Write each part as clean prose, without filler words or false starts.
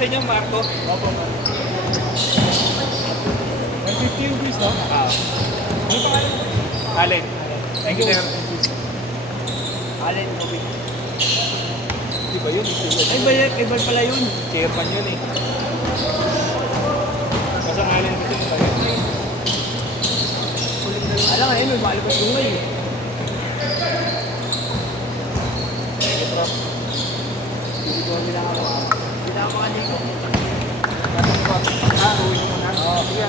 sa inyo, Marco? Opo. 150 rupees, no? Ano pangalan? Allen. Thank you, sir. Allen, okay. Di ba yun? Iba pala yun. Chairman yun eh. Basta Allen kasi yun tayo. Alam nga yun, may malabas yung ngayon. Hindi ko bilang ako. Bilang ako kanino. Uwi nyo muna. Oo, sige.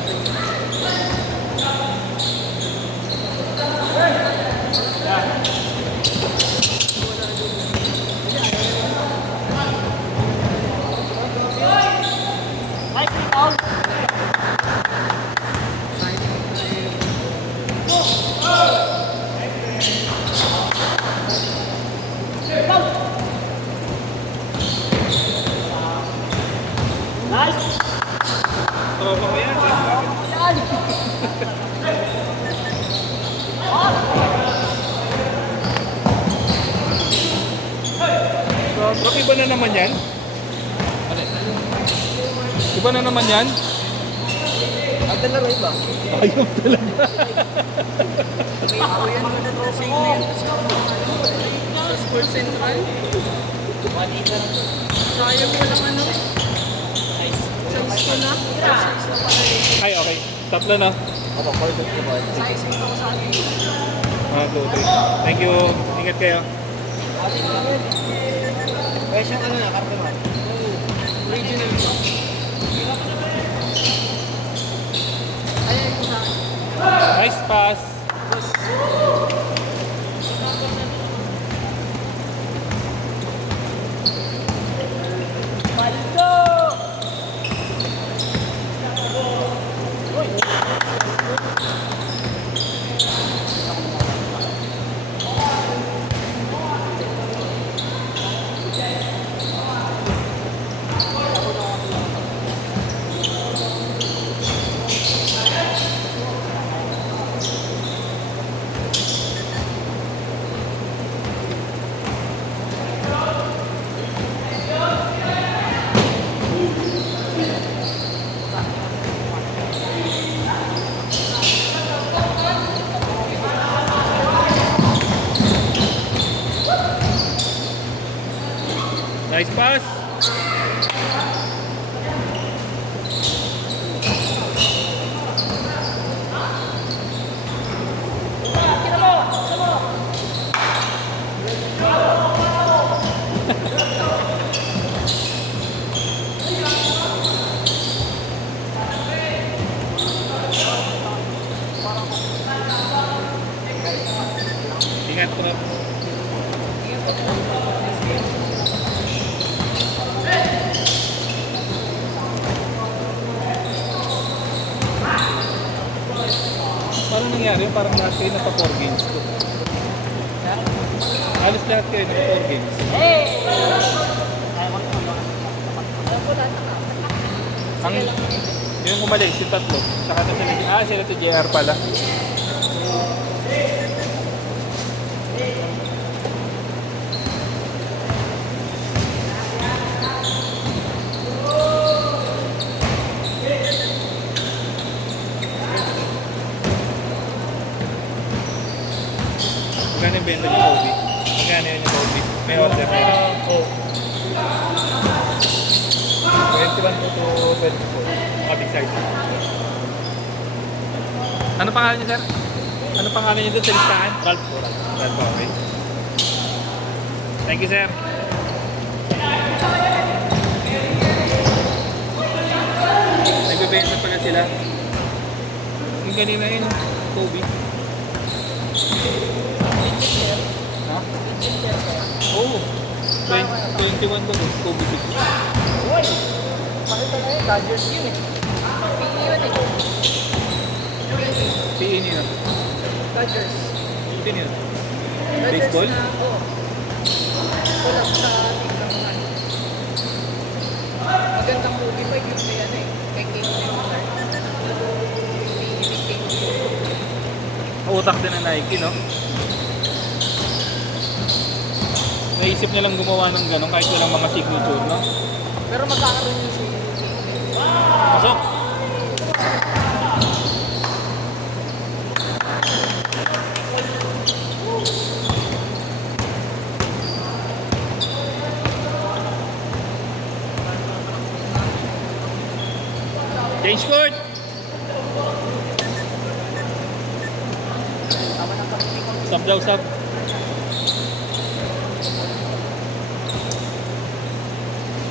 Tropa ko yan. Bro, iba na naman yan? Iba na naman yan? Ang talaga iba. Ayop talaga. Ako yan na trophy ko yun. Sa Sports Central. Sayang mo lang ano. Size ko na. Size na pala eh. Ay, okay. Tatlo na. Ako, call ko ba? Size mo ako sa akin. 1, 2, 3. Thank you. Ingat kayo. Presyo ano na, karton mo? Original mo. Ayan ko sa akin. Nice pass. Nice pass. Ingat po na. Paano nangyari? Parang lahat kayo nasa 4 games ko. Alis lahat kayo nasa 4 games. Ang yung umalis, yung tatlo. Saka na sila, sila to JR pala. Magkano yung benta niyo, Kobe? Magkano yun yung Kobe? May order na yun. 21 to 24. Kabig size. Ano pangalan niyo, sir? Ano pangalan niyo doon sa listahan? Ralph po. Ralph po, okay. Thank you, sir. Nagbebenta pala sila. Yung kanina yun, Kobe. Ha? Oo. 21 ko doon, Kobe Big. Uy! Pakita na yun, Dodgers yun eh. PE yun eh. PE nila. Dodgers. Sino yun? Dodgers Baseball? na ako. Tulad sa tingnan mo. Magandang movie pa yun kaya ano eh. Kay King Leonard. King Utak din ng Nike, no? Naisip nilang gumawa ng gano'n kahit walang mga signature, no? Pero magkakaroon yung si... Pasok. Change court. Sub daw, sub.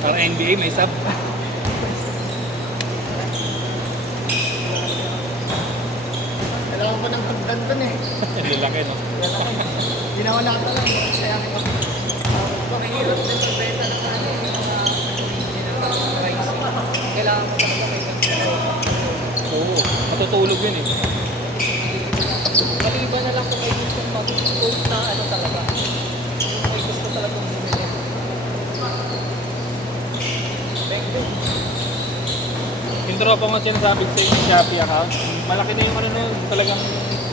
Para NBA may sub. Kailangan ko ng hagdan dun eh. Lalaki, no? Ginawa na ito lang. Kaya mahirap din sa benta ng ano yung mga price. Kailangan mo talaga may Oo, matutulog yun eh. maliban na lang kung may gusto mag-hold na ano talaga. Kung may gusto talaga bumili. Thank you. Yung tropa ko sinasabi sa yung Shopee account, malaki na yung ano nun, talagang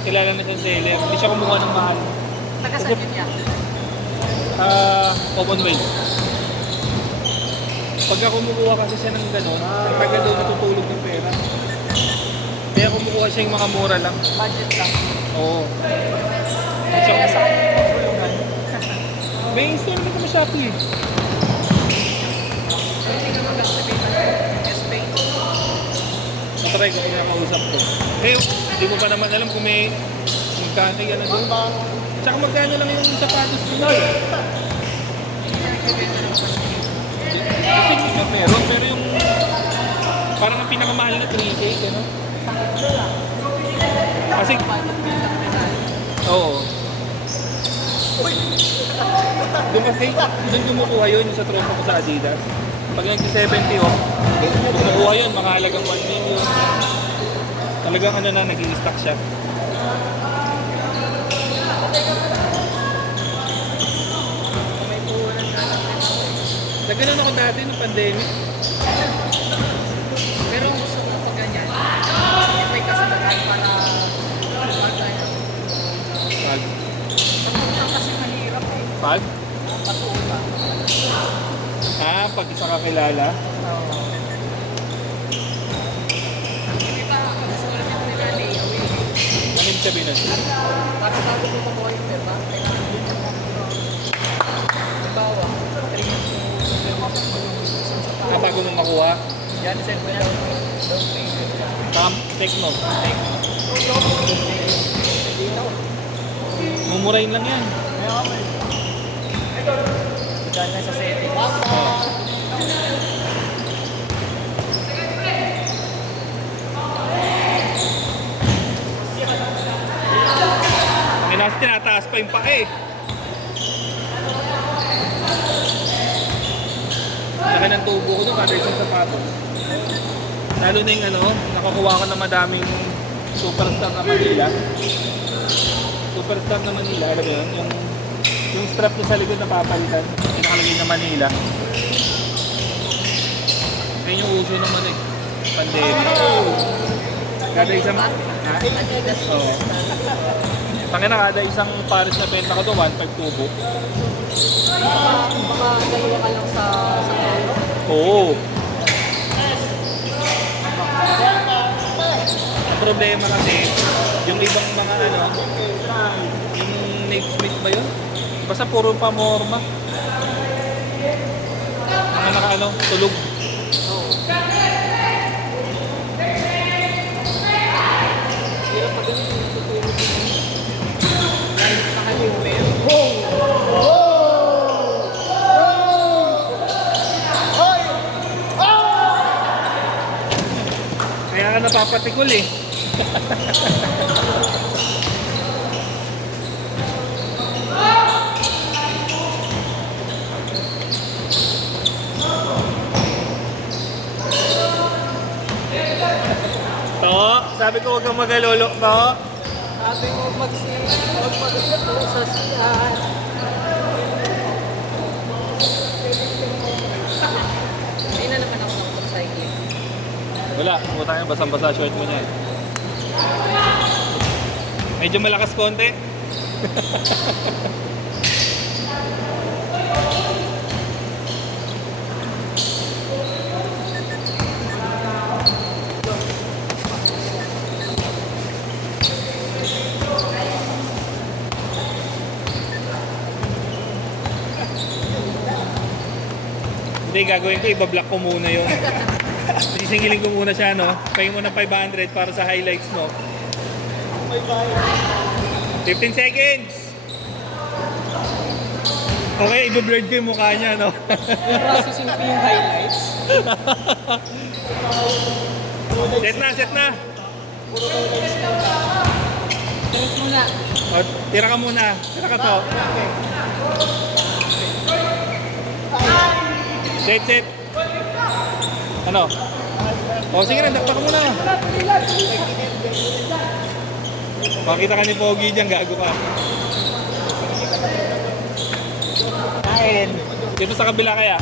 kilala na siyang seller. Hindi siya kumuha ng mahal. Taga-saan yun yan? Commonwealth. Pagka kumukuha kasi siya ng gano'n, ang tagal daw natutulog ng pera. Kaya kumukuha siya yung mga mura lang. Budget lang. Oo. At Kaya sa saka, akin yung pagpulungan. may install naman sa Shopee eh. Hindi ka mag-activate ng S-Pay. Matry ko pinakausap ko. Eh, hindi mo pa naman alam kung may magkano yan na doon. Tsaka magkano lang yung sapatos nila eh. Kasi signature meron, pero yung parang ang pinakamahal na 3K, ano? Kasi, oo. Doon kasi, doon kumukuha yun yung sa tropa ko sa Adidas. Pag nag-70 oh, kumukuha yun, mga halagang 1 million. Talagang ano na, nag-i-stock siya. Nagano'n ako dati nung pandemic. Pero gusto ko pag ganyan, may kasamahan para Pag? pagpunta kasi mahirap eh. Pag? Patuta. Pag isa kakilala. Hindi pa gusto ko lang nila layaway. Ano yung sabihin nun? Para bago ko makuha yung pera, kailangan din mo halimbawa, 3 months mo Bago mo makuha, yan, send mo yan. Don't pay. take note. Mumurahin lang yan. Dahil na sa setting. Minas, tinataas pa yung pake. Laki ng tubo ko doon, kada isang sapatos. Lalo na yung ano, nakakuha ko na madaming superstar na Manila. Superstar na Manila, alam mo yun? Yung strap na sa likod na papalitan, yung nakalagay na Manila. Yan yung uso naman eh, pandemic. Kada isang... Ha? Adidas. Oo. Tangina, kada isang pares na benta ko to, 1.5 tubo. Baka dalawa ka lang sa euro. Oo. Ang problema kasi, yung ibang mga ano, yung Nate Smith ba yun? Basta puro pamorma. Mga naka ano, tulog. Hirap pa din yung tutulog mo. Dahil nakalimutin. Kaya ka napapatikol eh. To, sabi ko huwag kang magalolo, to. Sabi mo mag-ito sa siyan. Hindi na naman ako nakapag-cycling. Wala, puta ka, basang-basa short mo niyan. Medyo malakas konti. Hindi, gagawin ko, ibablock ko muna yun. Sisingilin ko muna siya, no? Pahing mo ng 500 para sa highlights mo. 15 seconds! Okay, i-blurred ko yung mukha niya, no? Yung processing pa yung highlights. Set na! Tapos muna. O, tira ka muna. Tira ka to. Set. Ano? O, sige na, dakta ka muna. Makita ka ni Pogi dyan, gago ka. Kain. Dito sa kabila kaya?